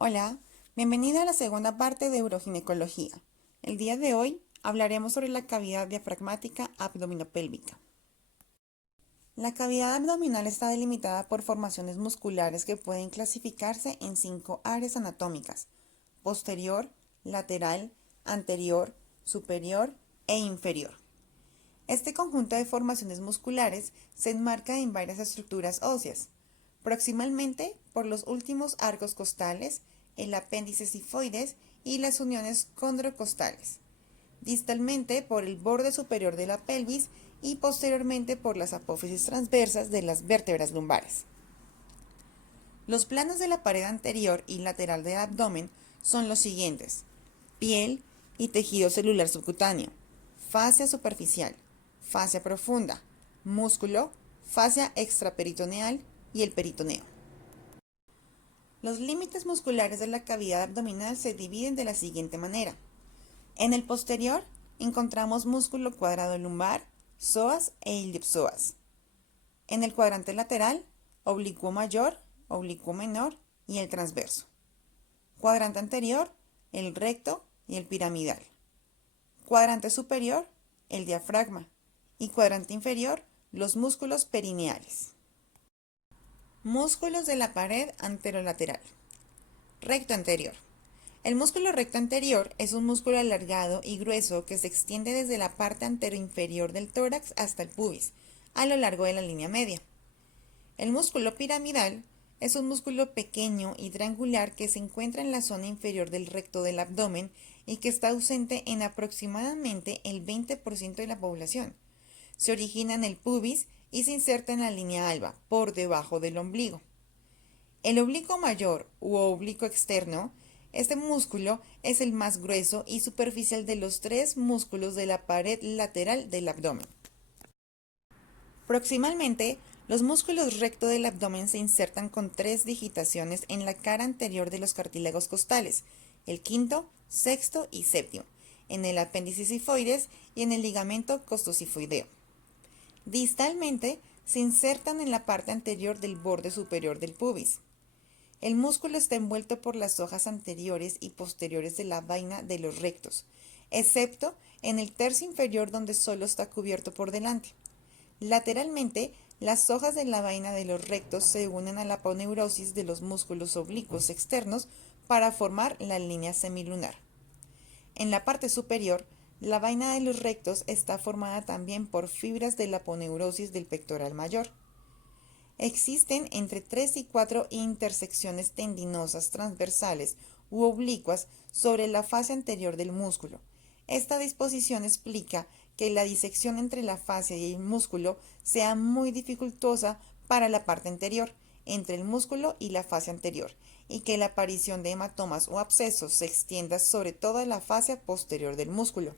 Hola, bienvenido a la segunda parte de uroginecología. El día de hoy hablaremos sobre la cavidad diafragmática abdominopélvica. La cavidad abdominal está delimitada por formaciones musculares que pueden clasificarse en 5 áreas anatómicas: posterior, lateral, anterior, superior e inferior. Este conjunto de formaciones musculares se enmarca en varias estructuras óseas, proximalmente por los últimos arcos costales, el apéndice sifoides y las uniones condrocostales, distalmente por el borde superior de la pelvis y posteriormente por las apófisis transversas de las vértebras lumbares. Los planos de la pared anterior y lateral del abdomen son los siguientes: piel y tejido celular subcutáneo, fascia superficial, fascia profunda, músculo, fascia extraperitoneal y el peritoneo. Los límites musculares de la cavidad abdominal se dividen de la siguiente manera. En el posterior encontramos músculo cuadrado lumbar, psoas e ilipsoas. En el cuadrante lateral, oblicuo mayor, oblicuo menor y el transverso. Cuadrante anterior, el recto y el piramidal. Cuadrante superior, el diafragma. Y cuadrante inferior, los músculos perineales. Músculos de la pared anterolateral. Recto anterior. El músculo recto anterior es un músculo alargado y grueso que se extiende desde la parte anteroinferior del tórax hasta el pubis, a lo largo de la línea media. El músculo piramidal es un músculo pequeño y triangular que se encuentra en la zona inferior del recto del abdomen y que está ausente en aproximadamente el 20% de la población. Se origina en el pubis y se inserta en la línea alba, por debajo del ombligo. El oblicuo mayor u oblicuo externo, este músculo es el más grueso y superficial de los 3 músculos de la pared lateral del abdomen. Proximalmente, los músculos recto del abdomen se insertan con 3 digitaciones en la cara anterior de los cartílagos costales, el quinto, sexto y séptimo, en el apéndice sifoides y en el ligamento costosifoideo. Distalmente, se insertan en la parte anterior del borde superior del pubis. El músculo está envuelto por las hojas anteriores y posteriores de la vaina de los rectos, excepto en el tercio inferior donde solo está cubierto por delante. Lateralmente, las hojas de la vaina de los rectos se unen a la aponeurosis de los músculos oblicuos externos para formar la línea semilunar. En la parte superior, la vaina de los rectos está formada también por fibras de la aponeurosis del pectoral mayor. Existen entre 3 y 4 intersecciones tendinosas transversales u oblicuas sobre la fascia anterior del músculo. Esta disposición explica que la disección entre la fascia y el músculo sea muy dificultosa para la parte anterior, entre el músculo y la fascia anterior, y que la aparición de hematomas o abscesos se extienda sobre toda la fascia posterior del músculo.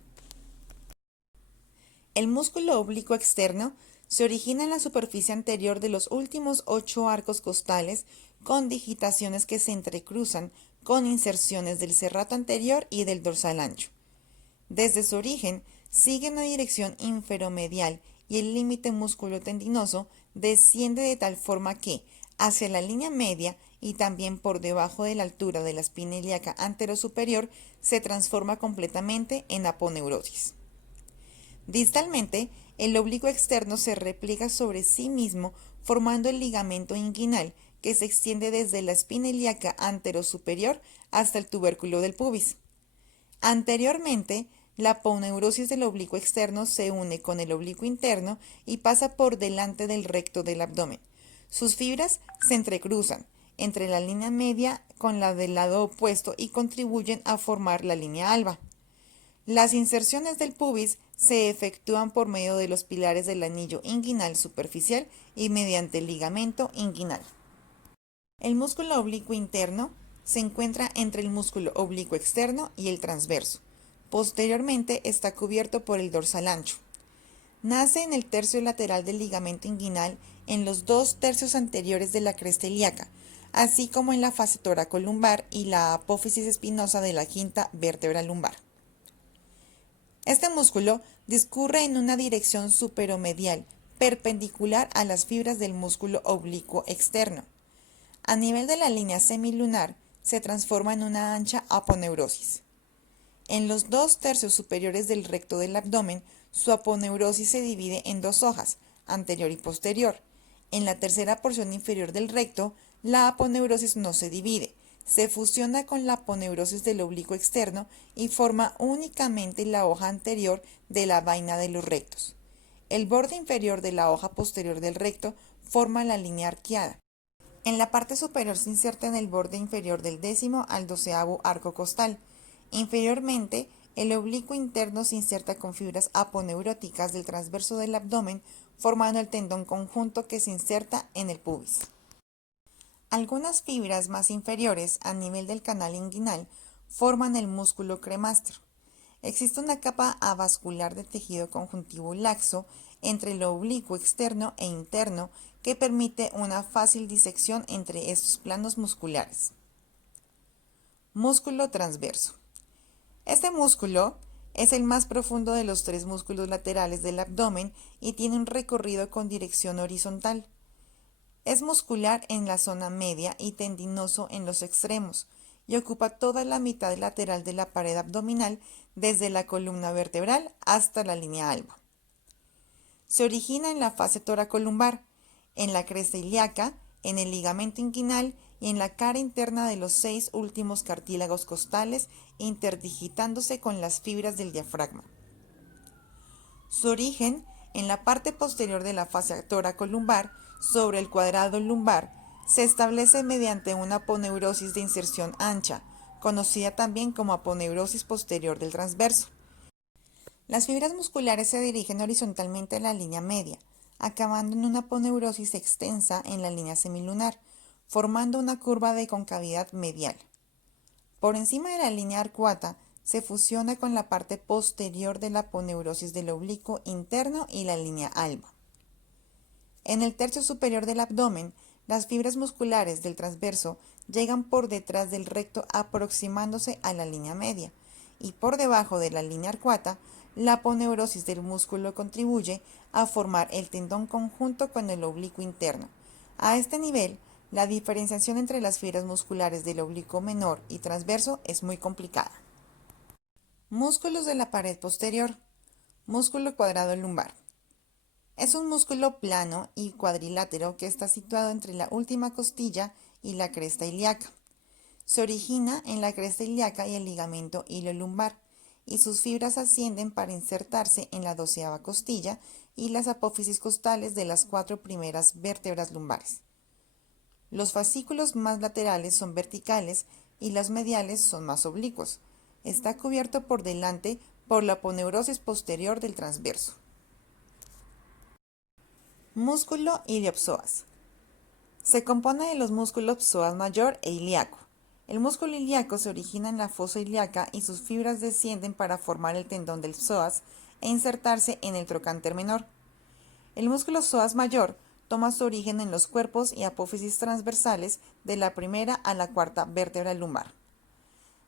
El músculo oblicuo externo se origina en la superficie anterior de los últimos 8 arcos costales con digitaciones que se entrecruzan con inserciones del serrato anterior y del dorsal ancho. Desde su origen, sigue una dirección inferomedial y el límite músculo-tendinoso desciende de tal forma que, hacia la línea media y también por debajo de la altura de la espina ilíaca anterosuperior, se transforma completamente en aponeurosis. Distalmente, el oblicuo externo se repliega sobre sí mismo formando el ligamento inguinal que se extiende desde la espina ilíaca anterosuperior hasta el tubérculo del pubis. Anteriormente, la aponeurosis del oblicuo externo se une con el oblicuo interno y pasa por delante del recto del abdomen. Sus fibras se entrecruzan entre la línea media con la del lado opuesto y contribuyen a formar la línea alba. Las inserciones del pubis se efectúan por medio de los pilares del anillo inguinal superficial y mediante el ligamento inguinal. El músculo oblicuo interno se encuentra entre el músculo oblicuo externo y el transverso. Posteriormente está cubierto por el dorsal ancho. Nace en el tercio lateral del ligamento inguinal en los 2 tercios anteriores de la cresta ilíaca, así como en la fase toracolumbar y la apófisis espinosa de la quinta vértebra lumbar. Este músculo discurre en una dirección superomedial, perpendicular a las fibras del músculo oblicuo externo. A nivel de la línea semilunar, se transforma en una ancha aponeurosis. En los 2/3 superiores del recto del abdomen, su aponeurosis se divide en dos hojas, anterior y posterior. En la tercera porción inferior del recto, la aponeurosis no se divide, se fusiona con la aponeurosis del oblicuo externo y forma únicamente la hoja anterior de la vaina de los rectos. El borde inferior de la hoja posterior del recto forma la línea arqueada. En la parte superior se inserta en el borde inferior del 10º al 12º arco costal. Inferiormente, el oblicuo interno se inserta con fibras aponeuróticas del transverso del abdomen, formando el tendón conjunto que se inserta en el pubis. Algunas fibras más inferiores, a nivel del canal inguinal, forman el músculo cremastro. Existe una capa avascular de tejido conjuntivo laxo entre el oblicuo externo e interno que permite una fácil disección entre estos planos musculares. Músculo transverso. Este músculo es el más profundo de los tres músculos laterales del abdomen y tiene un recorrido con dirección horizontal. Es muscular en la zona media y tendinoso en los extremos, y ocupa toda la mitad lateral de la pared abdominal desde la columna vertebral hasta la línea alba. Se origina en la fase toracolumbar, en la cresta ilíaca, en el ligamento inguinal y en la cara interna de los 6 últimos cartílagos costales, interdigitándose con las fibras del diafragma. Su origen en la parte posterior de la fascia toracolumbar, sobre el cuadrado lumbar, se establece mediante una aponeurosis de inserción ancha, conocida también como aponeurosis posterior del transverso. Las fibras musculares se dirigen horizontalmente a la línea media, acabando en una aponeurosis extensa en la línea semilunar, formando una curva de concavidad medial. Por encima de la línea arcuata se fusiona con la parte posterior de la aponeurosis del oblicuo interno y la línea alba. En el tercio superior del abdomen, las fibras musculares del transverso llegan por detrás del recto aproximándose a la línea media, y por debajo de la línea arcuata, la aponeurosis del músculo contribuye a formar el tendón conjunto con el oblicuo interno. A este nivel, la diferenciación entre las fibras musculares del oblicuo menor y transverso es muy complicada. Músculos de la pared posterior. Músculo cuadrado lumbar. Es un músculo plano y cuadrilátero que está situado entre la última costilla y la cresta ilíaca. Se origina en la cresta ilíaca y el ligamento iliolumbar, y sus fibras ascienden para insertarse en la 12ª costilla y las apófisis costales de las 4 primeras vértebras lumbares. Los fascículos más laterales son verticales y los mediales son más oblicuos. Está cubierto por delante por la aponeurosis posterior del transverso. Músculo iliopsoas. Se compone de los músculos psoas mayor e ilíaco. El músculo ilíaco se origina en la fosa ilíaca y sus fibras descienden para formar el tendón del psoas e insertarse en el trocánter menor. El músculo psoas mayor toma su origen en los cuerpos y apófisis transversales de la primera a la 4ª vértebra lumbar.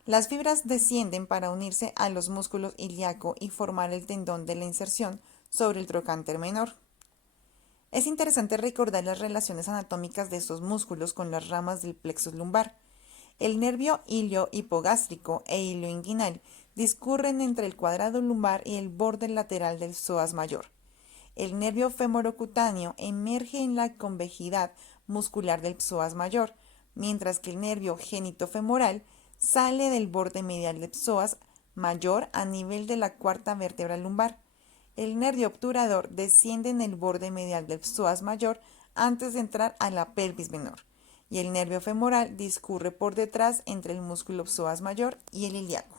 Las fibras descienden para unirse a los músculos ilíaco y formar el tendón de la inserción sobre el trocánter menor. Es interesante recordar las relaciones anatómicas de estos músculos con las ramas del plexus lumbar. El nervio ilio-hipogástrico e ilioinguinal discurren entre el cuadrado lumbar y el borde lateral del psoas mayor. El nervio femorocutáneo emerge en la convejidad muscular del psoas mayor, mientras que el nervio genitofemoral sale del borde medial del psoas mayor a nivel de la 4ª vértebra lumbar. El nervio obturador desciende en el borde medial del psoas mayor antes de entrar a la pelvis menor, y el nervio femoral discurre por detrás entre el músculo psoas mayor y el ilíaco.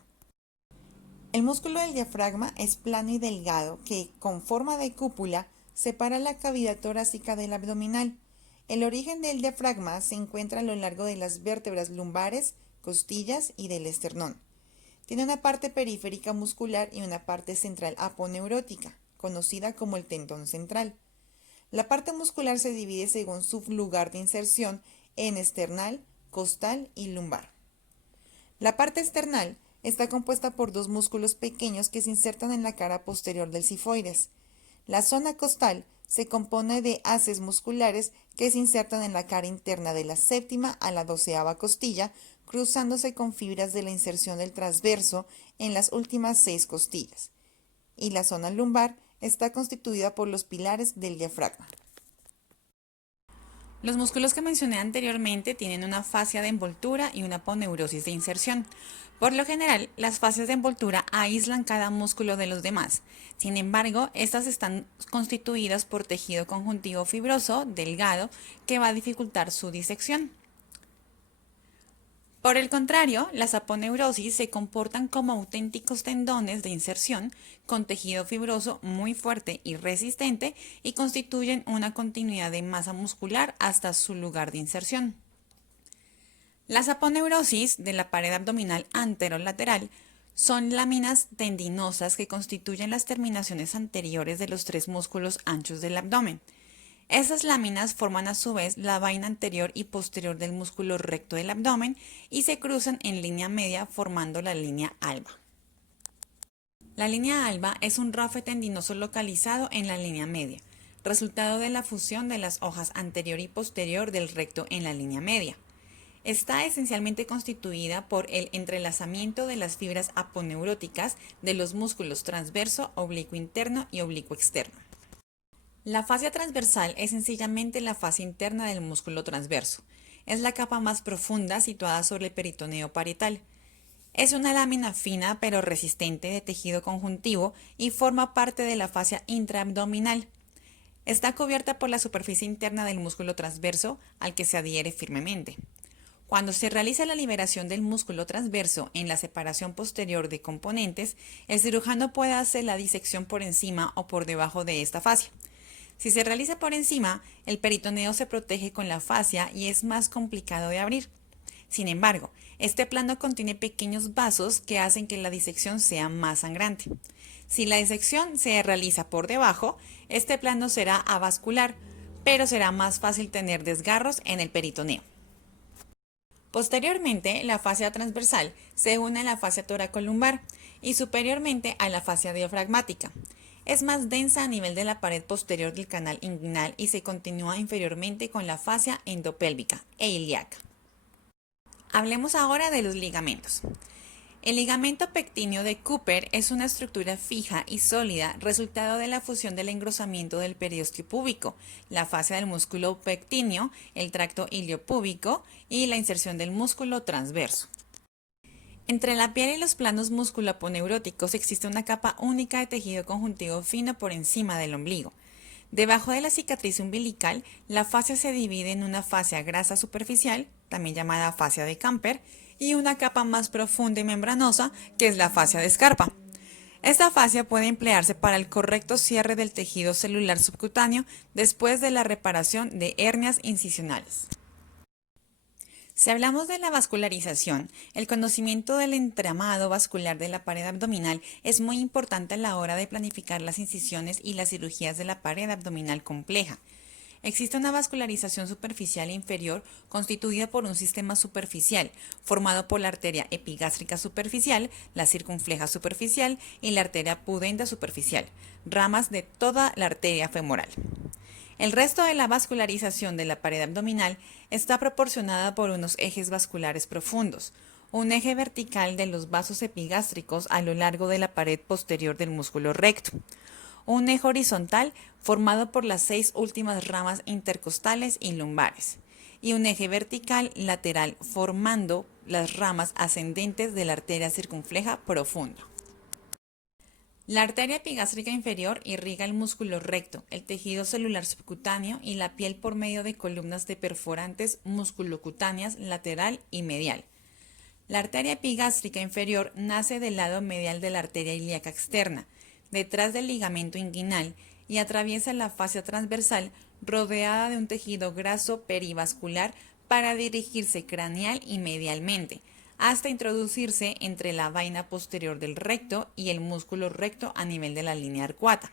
El músculo del diafragma es plano y delgado que, con forma de cúpula, separa la cavidad torácica del abdominal. El origen del diafragma se encuentra a lo largo de las vértebras lumbares, costillas y del esternón. Tiene una parte periférica muscular y una parte central aponeurótica, conocida como el tendón central. La parte muscular se divide según su lugar de inserción en esternal, costal y lumbar. La parte esternal está compuesta por dos músculos pequeños que se insertan en la cara posterior del sifoides. La zona costal se compone de haces musculares que se insertan en la cara interna de la séptima a la 12ª costilla, cruzándose con fibras de la inserción del transverso en las últimas 6 costillas. Y la zona lumbar está constituida por los pilares del diafragma. Los músculos que mencioné anteriormente tienen una fascia de envoltura y una aponeurosis de inserción. Por lo general, las fascias de envoltura aíslan cada músculo de los demás. Sin embargo, estas están constituidas por tejido conjuntivo fibroso, delgado, que va a dificultar su disección. Por el contrario, las aponeurosis se comportan como auténticos tendones de inserción con tejido fibroso muy fuerte y resistente y constituyen una continuidad de masa muscular hasta su lugar de inserción. Las aponeurosis de la pared abdominal anterolateral son láminas tendinosas que constituyen las terminaciones anteriores de los 3 músculos anchos del abdomen. Esas láminas forman a su vez la vaina anterior y posterior del músculo recto del abdomen y se cruzan en línea media formando la línea alba. La línea alba es un rafe tendinoso localizado en la línea media, resultado de la fusión de las hojas anterior y posterior del recto en la línea media. Está esencialmente constituida por el entrelazamiento de las fibras aponeuróticas de los músculos transverso, oblicuo interno y oblicuo externo. La fascia transversal es sencillamente la fascia interna del músculo transverso. Es la capa más profunda situada sobre el peritoneo parietal. Es una lámina fina pero resistente de tejido conjuntivo y forma parte de la fascia intraabdominal. Está cubierta por la superficie interna del músculo transverso al que se adhiere firmemente. Cuando se realiza la liberación del músculo transverso en la separación posterior de componentes, el cirujano puede hacer la disección por encima o por debajo de esta fascia. Si se realiza por encima, el peritoneo se protege con la fascia y es más complicado de abrir. Sin embargo, este plano contiene pequeños vasos que hacen que la disección sea más sangrante. Si la disección se realiza por debajo, este plano será avascular, pero será más fácil tener desgarros en el peritoneo. Posteriormente, la fascia transversal se une a la fascia toracolumbar y superiormente a la fascia diafragmática. Es más densa a nivel de la pared posterior del canal inguinal y se continúa inferiormente con la fascia endopélvica e ilíaca. Hablemos ahora de los ligamentos. El ligamento pectíneo de Cooper es una estructura fija y sólida resultado de la fusión del engrosamiento del periósteo púbico, la fascia del músculo pectíneo, el tracto iliopúbico y la inserción del músculo transverso. Entre la piel y los planos musculoaponeuróticos existe una capa única de tejido conjuntivo fino por encima del ombligo. Debajo de la cicatriz umbilical, la fascia se divide en una fascia grasa superficial, también llamada fascia de Camper, y una capa más profunda y membranosa, que es la fascia de Scarpa. Esta fascia puede emplearse para el correcto cierre del tejido celular subcutáneo después de la reparación de hernias incisionales. Si hablamos de la vascularización, el conocimiento del entramado vascular de la pared abdominal es muy importante a la hora de planificar las incisiones y las cirugías de la pared abdominal compleja. Existe una vascularización superficial inferior constituida por un sistema superficial, formado por la arteria epigástrica superficial, la circunfleja superficial y la arteria pudenda superficial, ramas de toda la arteria femoral. El resto de la vascularización de la pared abdominal está proporcionada por unos ejes vasculares profundos, un eje vertical de los vasos epigástricos a lo largo de la pared posterior del músculo recto, un eje horizontal formado por las 6 últimas ramas intercostales y lumbares, y un eje vertical lateral formando las ramas ascendentes de la arteria circunfleja profunda. La arteria epigástrica inferior irriga el músculo recto, el tejido celular subcutáneo y la piel por medio de columnas de perforantes musculocutáneas lateral y medial. La arteria epigástrica inferior nace del lado medial de la arteria ilíaca externa, detrás del ligamento inguinal, y atraviesa la fascia transversal rodeada de un tejido graso perivascular para dirigirse craneal y medialmente, hasta introducirse entre la vaina posterior del recto y el músculo recto a nivel de la línea arcuata.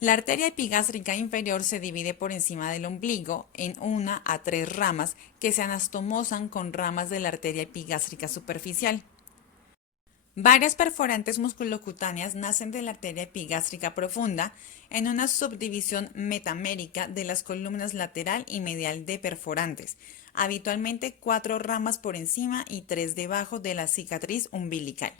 La arteria epigástrica inferior se divide por encima del ombligo en 1 a 3 ramas que se anastomosan con ramas de la arteria epigástrica superficial. Varias perforantes musculocutáneas nacen de la arteria epigástrica profunda en una subdivisión metamérica de las columnas lateral y medial de perforantes, habitualmente 4 ramas por encima y 3 debajo de la cicatriz umbilical.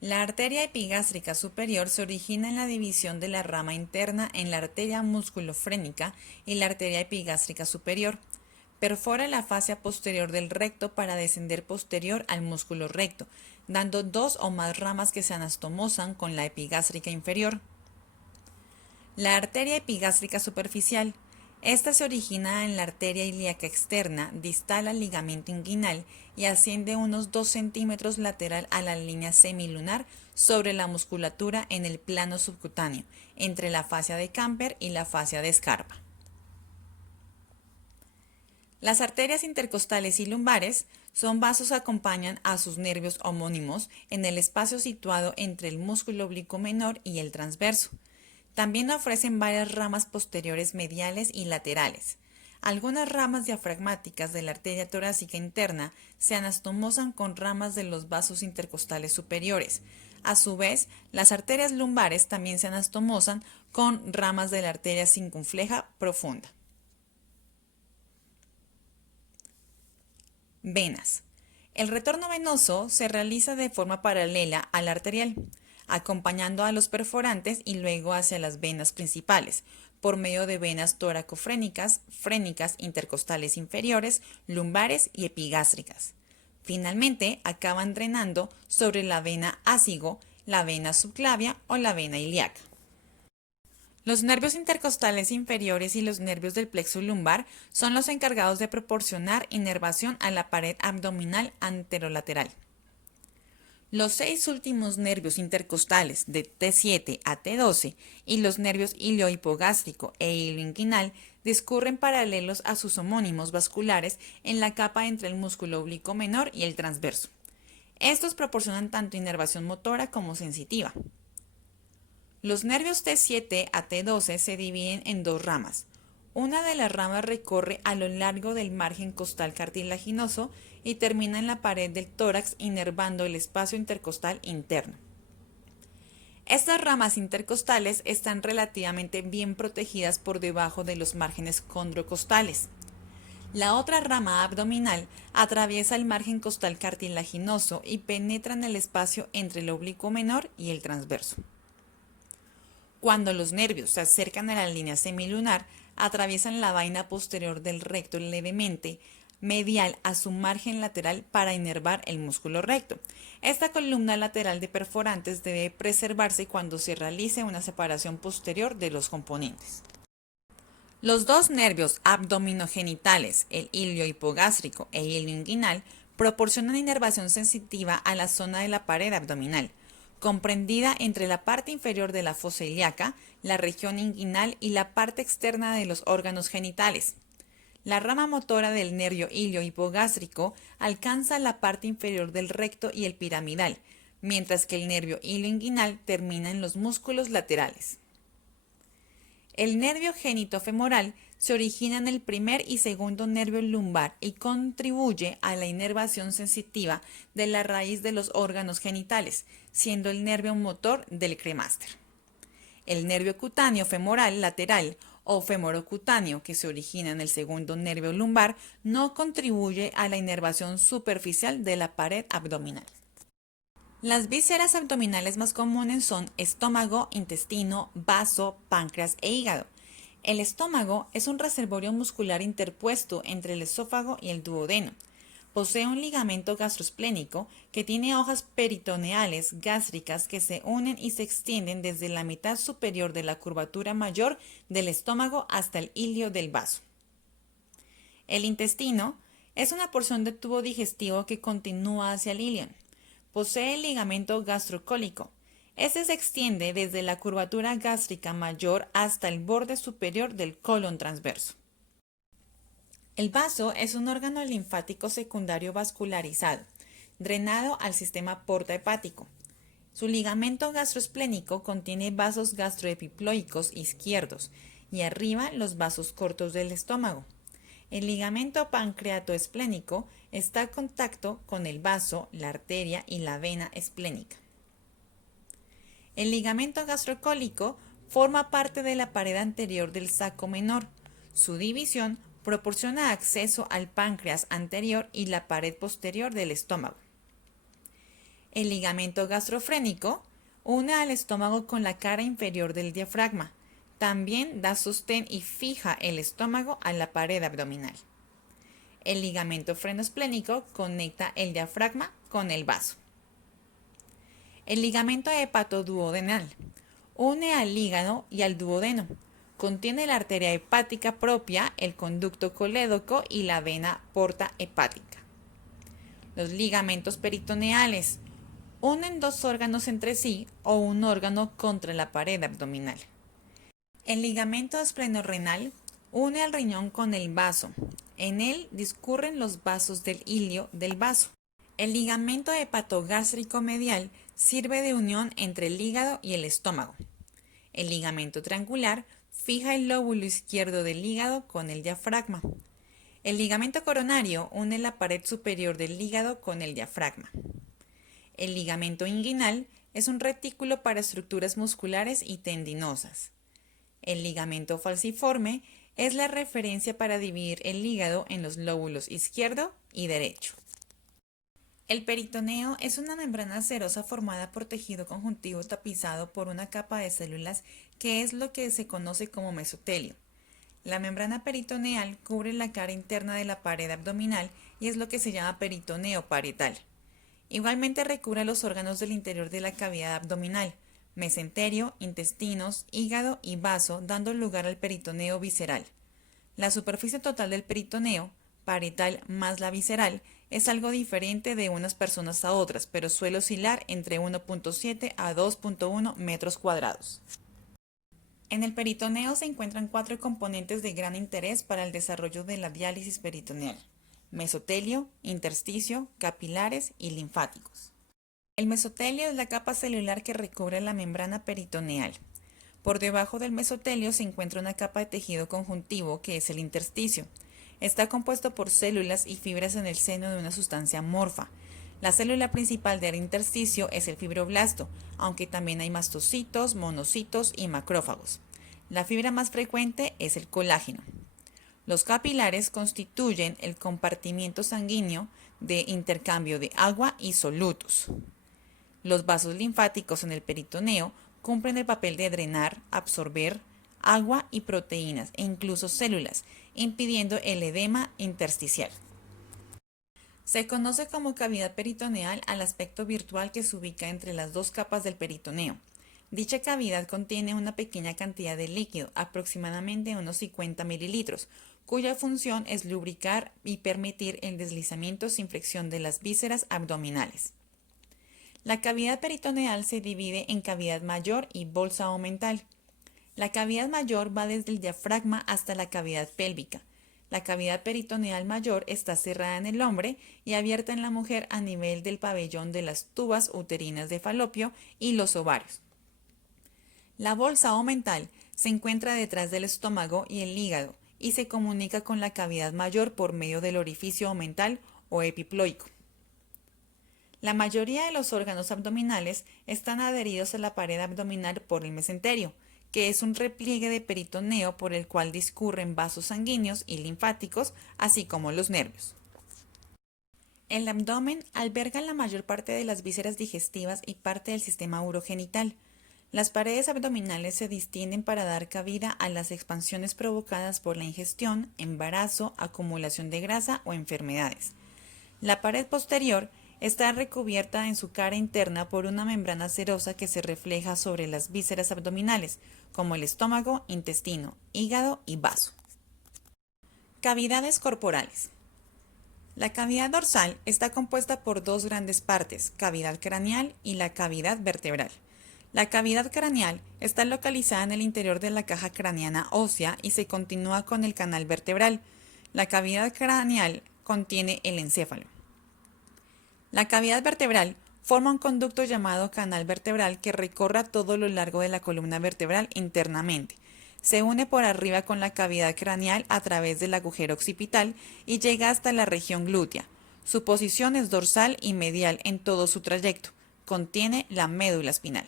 La arteria epigástrica superior se origina en la división de la rama interna en la arteria musculofrénica y la arteria epigástrica superior. Perfora la fascia posterior del recto para descender posterior al músculo recto, dando 2 o más ramas que se anastomosan con la epigástrica inferior. La arteria epigástrica superficial. Esta se origina en la arteria ilíaca externa, distal al ligamento inguinal y asciende unos 2 centímetros lateral a la línea semilunar sobre la musculatura en el plano subcutáneo, entre la fascia de Camper y la fascia de Scarpa. Las arterias intercostales y lumbares son vasos que acompañan a sus nervios homónimos en el espacio situado entre el músculo oblicuo menor y el transverso. También ofrecen varias ramas posteriores mediales y laterales. Algunas ramas diafragmáticas de la arteria torácica interna se anastomosan con ramas de los vasos intercostales superiores. A su vez, las arterias lumbares también se anastomosan con ramas de la arteria circunfleja profunda. Venas. El retorno venoso se realiza de forma paralela al arterial, acompañando a los perforantes y luego hacia las venas principales, por medio de venas toracofrénicas, frénicas, intercostales inferiores, lumbares y epigástricas. Finalmente, acaban drenando sobre la vena ácigo, la vena subclavia o la vena ilíaca. Los nervios intercostales inferiores y los nervios del plexo lumbar son los encargados de proporcionar inervación a la pared abdominal anterolateral. Los 6 últimos nervios intercostales de T7 a T12 y los nervios iliohipogástrico e ilioinguinal discurren paralelos a sus homónimos vasculares en la capa entre el músculo oblicuo menor y el transverso. Estos proporcionan tanto inervación motora como sensitiva. Los nervios T7 a T12 se dividen en 2 ramas. Una de las ramas recorre a lo largo del margen costal cartilaginoso y termina en la pared del tórax inervando el espacio intercostal interno. Estas ramas intercostales están relativamente bien protegidas por debajo de los márgenes condrocostales. La otra rama abdominal atraviesa el margen costal cartilaginoso y penetra en el espacio entre el oblicuo menor y el transverso. Cuando los nervios se acercan a la línea semilunar, atraviesan la vaina posterior del recto levemente, medial a su margen lateral para inervar el músculo recto. Esta columna lateral de perforantes debe preservarse cuando se realice una separación posterior de los componentes. Los 2 nervios abdominogenitales, el iliohipogástrico e ilioinguinal, proporcionan inervación sensitiva a la zona de la pared abdominal, comprendida entre la parte inferior de la fosa ilíaca, la región inguinal y la parte externa de los órganos genitales. La rama motora del nervio iliohipogástrico alcanza la parte inferior del recto y el piramidal, mientras que el nervio ilioinguinal termina en los músculos laterales. El nervio genitofemoral se origina en el primer y segundo nervio lumbar y contribuye a la inervación sensitiva de la raíz de los órganos genitales, siendo el nervio motor del cremaster. El nervio cutáneo femoral lateral o femorocutáneo, que se origina en el segundo nervio lumbar, no contribuye a la inervación superficial de la pared abdominal. Las vísceras abdominales más comunes son estómago, intestino, vaso, páncreas e hígado. El estómago es un reservorio muscular interpuesto entre el esófago y el duodeno. Posee un ligamento gastroesplénico que tiene hojas peritoneales gástricas que se unen y se extienden desde la mitad superior de la curvatura mayor del estómago hasta el ilio del vaso. El intestino es una porción del tubo digestivo que continúa hacia el ilion. Posee el ligamento gastrocólico. Este se extiende desde la curvatura gástrica mayor hasta el borde superior del colon transverso. El vaso es un órgano linfático secundario vascularizado, drenado al sistema porta-hepático. Su ligamento gastroesplénico contiene vasos gastroepiploicos izquierdos y arriba los vasos cortos del estómago. El ligamento pancreatoesplénico está en contacto con el vaso, la arteria y la vena esplénica. El ligamento gastrocólico forma parte de la pared anterior del saco menor. Su división proporciona acceso al páncreas anterior y la pared posterior del estómago. El ligamento gastrofrénico une al estómago con la cara inferior del diafragma. También da sostén y fija el estómago a la pared abdominal. El ligamento frenoesplénico conecta el diafragma con el vaso. El ligamento hepatoduodenal une al hígado y al duodeno. Contiene la arteria hepática propia, el conducto colédoco y la vena porta hepática. Los ligamentos peritoneales unen dos órganos entre sí o un órgano contra la pared abdominal. El ligamento esplenorenal une al riñón con el vaso. En él discurren los vasos del hilio del vaso. El ligamento hepatogástrico medial sirve de unión entre el hígado y el estómago. El ligamento triangular fija el lóbulo izquierdo del hígado con el diafragma. El ligamento coronario une la pared superior del hígado con el diafragma. El ligamento inguinal es un retículo para estructuras musculares y tendinosas. El ligamento falciforme es la referencia para dividir el hígado en los lóbulos izquierdo y derecho. El peritoneo es una membrana serosa formada por tejido conjuntivo tapizado por una capa de células que es lo que se conoce como mesotelio. La membrana peritoneal cubre la cara interna de la pared abdominal y es lo que se llama peritoneo parietal. Igualmente recubre los órganos del interior de la cavidad abdominal, mesenterio, intestinos, hígado y vaso, dando lugar al peritoneo visceral. La superficie total del peritoneo, parietal más la visceral, es algo diferente de unas personas a otras, pero suele oscilar entre 1.7 a 2.1 metros cuadrados. En el peritoneo se encuentran 4 componentes de gran interés para el desarrollo de la diálisis peritoneal: mesotelio, intersticio, capilares y linfáticos. El mesotelio es la capa celular que recubre la membrana peritoneal. Por debajo del mesotelio se encuentra una capa de tejido conjuntivo que es el intersticio. Está compuesto por células y fibras en el seno de una sustancia amorfa. La célula principal del intersticio es el fibroblasto, aunque también hay mastocitos, monocitos y macrófagos. La fibra más frecuente es el colágeno. Los capilares constituyen el compartimiento sanguíneo de intercambio de agua y solutos. Los vasos linfáticos en el peritoneo cumplen el papel de drenar, absorber agua y proteínas e incluso células, impidiendo el edema intersticial. Se conoce como cavidad peritoneal al aspecto virtual que se ubica entre las dos capas del peritoneo. Dicha cavidad contiene una pequeña cantidad de líquido, aproximadamente unos 50 mililitros, cuya función es lubricar y permitir el deslizamiento sin fricción de las vísceras abdominales. La cavidad peritoneal se divide en cavidad mayor y bolsa omental. La cavidad mayor va desde el diafragma hasta la cavidad pélvica. La cavidad peritoneal mayor está cerrada en el hombre y abierta en la mujer a nivel del pabellón de las tubas uterinas de Falopio y los ovarios. La bolsa omental se encuentra detrás del estómago y el hígado y se comunica con la cavidad mayor por medio del orificio omental o epiploico. La mayoría de los órganos abdominales están adheridos a la pared abdominal por el mesenterio, que es un repliegue de peritoneo por el cual discurren vasos sanguíneos y linfáticos, así como los nervios. El abdomen alberga la mayor parte de las vísceras digestivas y parte del sistema urogenital. Las paredes abdominales se distienden para dar cabida a las expansiones provocadas por la ingestión, embarazo, acumulación de grasa o enfermedades. La pared posterior está recubierta en su cara interna por una membrana serosa que se refleja sobre las vísceras abdominales, como el estómago, intestino, hígado y vaso. Cavidades corporales. La cavidad dorsal está compuesta por dos grandes partes, cavidad craneal y la cavidad vertebral. La cavidad craneal está localizada en el interior de la caja craneana ósea y se continúa con el canal vertebral. La cavidad craneal contiene el encéfalo. La cavidad vertebral forma un conducto llamado canal vertebral que recorre todo lo largo de la columna vertebral internamente. Se une por arriba con la cavidad craneal a través del agujero occipital y llega hasta la región glútea. Su posición es dorsal y medial en todo su trayecto. Contiene la médula espinal.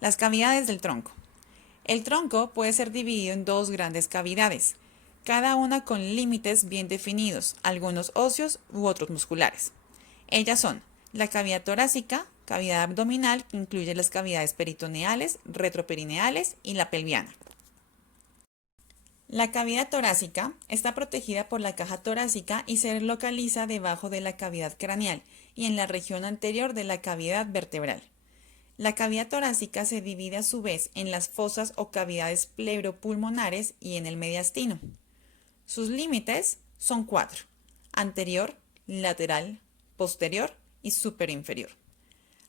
Las cavidades del tronco. El tronco puede ser dividido en dos grandes cavidades, cada una con límites bien definidos, algunos óseos u otros musculares. Ellas son la cavidad torácica, cavidad abdominal, que incluye las cavidades peritoneales, retroperineales y la pelviana. La cavidad torácica está protegida por la caja torácica y se localiza debajo de la cavidad craneal y en la región anterior de la cavidad vertebral. La cavidad torácica se divide a su vez en las fosas o cavidades pleuropulmonares y en el mediastino. Sus límites son 4: anterior, lateral, posterior y superinferior.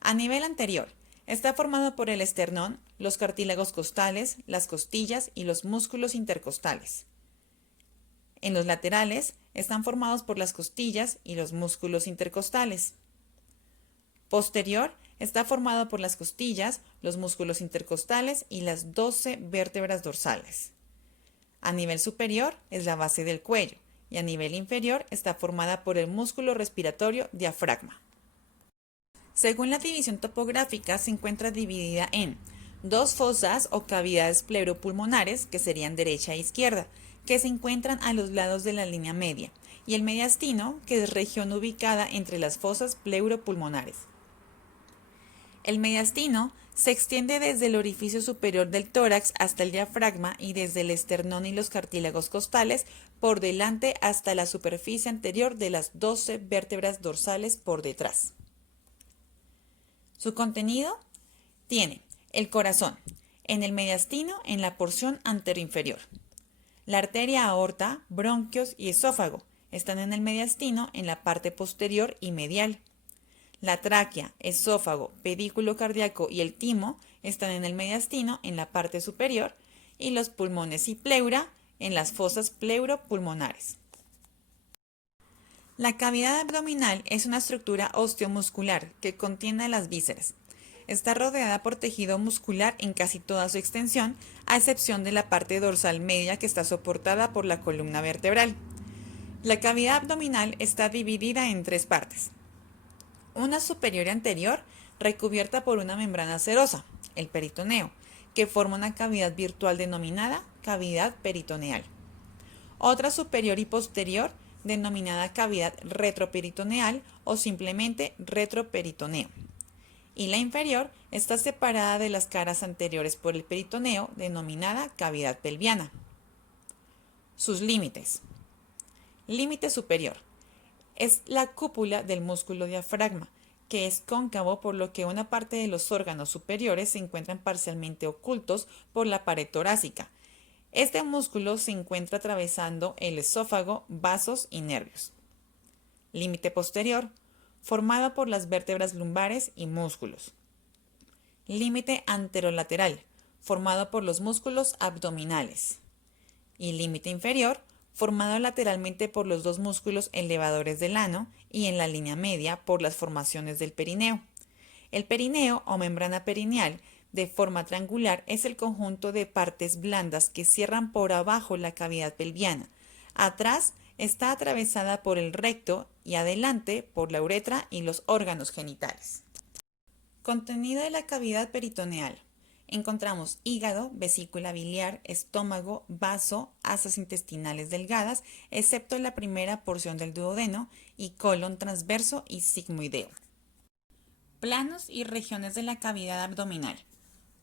A nivel anterior, está formado por el esternón, los cartílagos costales, las costillas y los músculos intercostales. En los laterales, están formados por las costillas y los músculos intercostales. Posterior, está formado por las costillas, los músculos intercostales y las 12 vértebras dorsales. A nivel superior es la base del cuello y a nivel inferior está formada por el músculo respiratorio diafragma. Según la división topográfica, se encuentra dividida en dos fosas o cavidades pleuropulmonares, que serían derecha e izquierda, que se encuentran a los lados de la línea media, y el mediastino, que es región ubicada entre las fosas pleuropulmonares. El mediastino se extiende desde el orificio superior del tórax hasta el diafragma y desde el esternón y los cartílagos costales por delante hasta la superficie anterior de las 12 vértebras dorsales por detrás. Su contenido tiene el corazón en el mediastino en la porción anteroinferior. La arteria aorta, bronquios y esófago están en el mediastino en la parte posterior y medial. La tráquea, esófago, pedículo cardíaco y el timo están en el mediastino en la parte superior y los pulmones y pleura en las fosas pleuropulmonares. La cavidad abdominal es una estructura osteomuscular que contiene las vísceras. Está rodeada por tejido muscular en casi toda su extensión, a excepción de la parte dorsal media que está soportada por la columna vertebral. La cavidad abdominal está dividida en tres partes. Una superior y anterior, recubierta por una membrana serosa, el peritoneo, que forma una cavidad virtual denominada cavidad peritoneal. Otra superior y posterior, denominada cavidad retroperitoneal o simplemente retroperitoneo. Y la inferior está separada de las caras anteriores por el peritoneo, denominada cavidad pelviana. Sus límites. Límite superior. Es la cúpula del músculo diafragma, que es cóncavo, por lo que una parte de los órganos superiores se encuentran parcialmente ocultos por la pared torácica. Este músculo se encuentra atravesando el esófago, vasos y nervios. Límite posterior, formado por las vértebras lumbares y músculos. Límite anterolateral, formado por los músculos abdominales. Y límite inferior, formado lateralmente por los dos músculos elevadores del ano y en la línea media por las formaciones del perineo. El perineo o membrana perineal de forma triangular es el conjunto de partes blandas que cierran por abajo la cavidad pelviana. Atrás está atravesada por el recto y adelante por la uretra y los órganos genitales. Contenido de la cavidad peritoneal. Encontramos hígado, vesícula biliar, estómago, vaso, asas intestinales delgadas, excepto la primera porción del duodeno, y colon transverso y sigmoideo. Planos y regiones de la cavidad abdominal.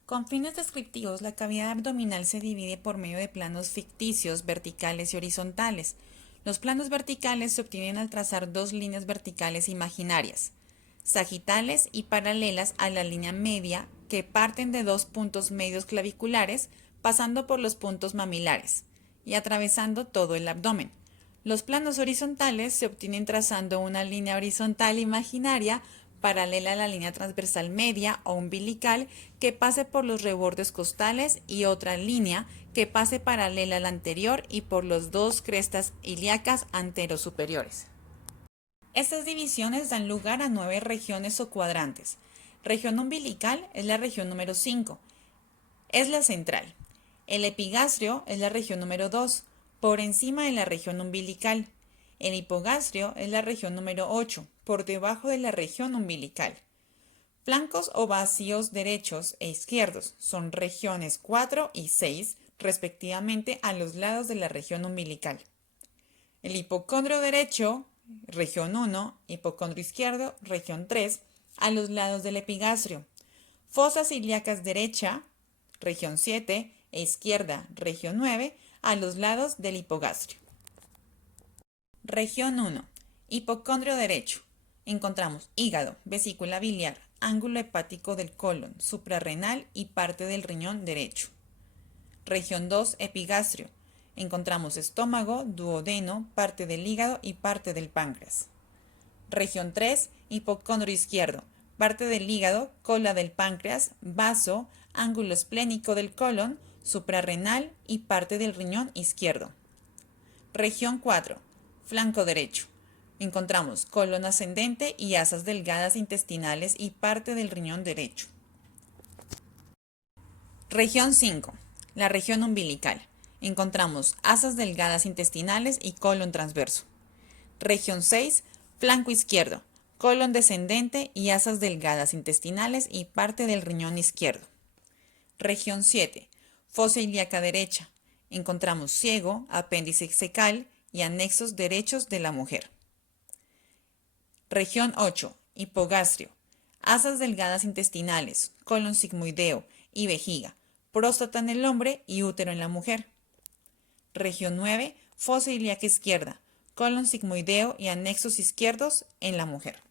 Con fines descriptivos, la cavidad abdominal se divide por medio de planos ficticios, verticales y horizontales. Los planos verticales se obtienen al trazar dos líneas verticales imaginarias, sagitales y paralelas a la línea media, que parten de dos puntos medios claviculares, pasando por los puntos mamilares y atravesando todo el abdomen. Los planos horizontales se obtienen trazando una línea horizontal imaginaria paralela a la línea transversal media o umbilical que pase por los rebordes costales y otra línea que pase paralela a la anterior y por las dos crestas ilíacas anterosuperiores. Estas divisiones dan lugar a 9 regiones o cuadrantes. Región umbilical es la región número 5. Es la central. El epigastrio es la región número 2, por encima de la región umbilical. El hipogastrio es la región número 8, por debajo de la región umbilical. Flancos o vacíos derechos e izquierdos son regiones 4 y 6, respectivamente, a los lados de la región umbilical. El hipocondrio derecho, región 1, hipocondrio izquierdo, región 3, a los lados del epigastrio. Fosas ilíacas derecha, región 7, e izquierda, región 9, a los lados del hipogastrio. Región 1. Hipocondrio derecho. Encontramos hígado, vesícula biliar, ángulo hepático del colon, suprarrenal y parte del riñón derecho. Región 2. Epigastrio. Encontramos estómago, duodeno, parte del hígado y parte del páncreas. Región 3. Hipocondrio izquierdo. Parte del hígado, cola del páncreas, vaso, ángulo esplénico del colon, suprarrenal y parte del riñón izquierdo. Región 4. Flanco derecho. Encontramos colon ascendente y asas delgadas intestinales y parte del riñón derecho. Región 5. La región umbilical. Encontramos asas delgadas intestinales y colon transverso. Región 6. Flanco izquierdo. Colon descendente y asas delgadas intestinales y parte del riñón izquierdo. Región 7. Fosa ilíaca derecha. Encontramos ciego, apéndice cecal y anexos derechos de la mujer. Región 8. Hipogastrio. Asas delgadas intestinales, colon sigmoideo y vejiga, próstata en el hombre y útero en la mujer. Región 9. Fosa ilíaca izquierda, colon sigmoideo y anexos izquierdos en la mujer.